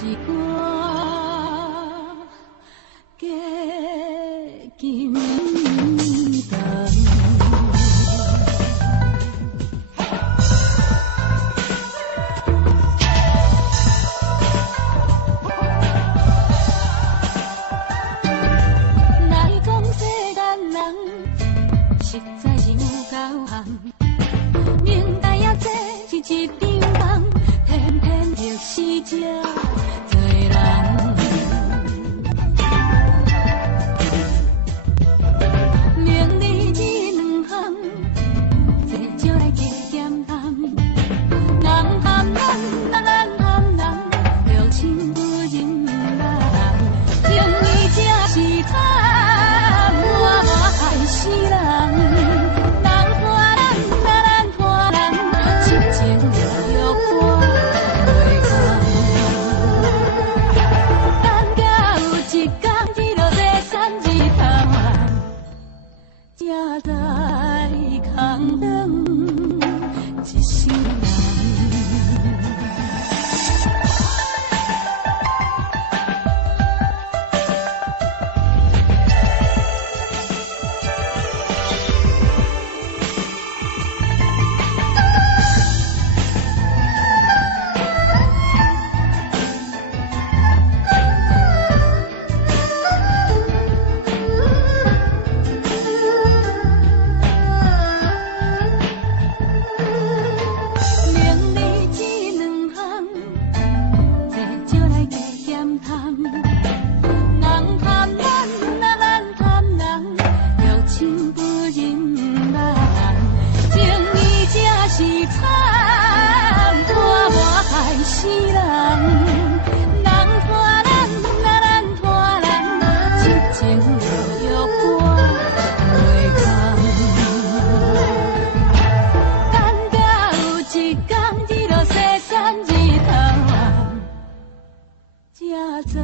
是我加紧动。来讲世间人，实在是有够憨。明代也这是一场梦，偏偏就死这多人。名利这两项，这少来加减谈。人贪人，人贪人，六亲不认人。情义才是惨，我害死人。才知空等一世人。是惨，拖磨害死人，人拖人，人拖人，痴情着歌袂空。等到有一天日落西山日头暗，才知。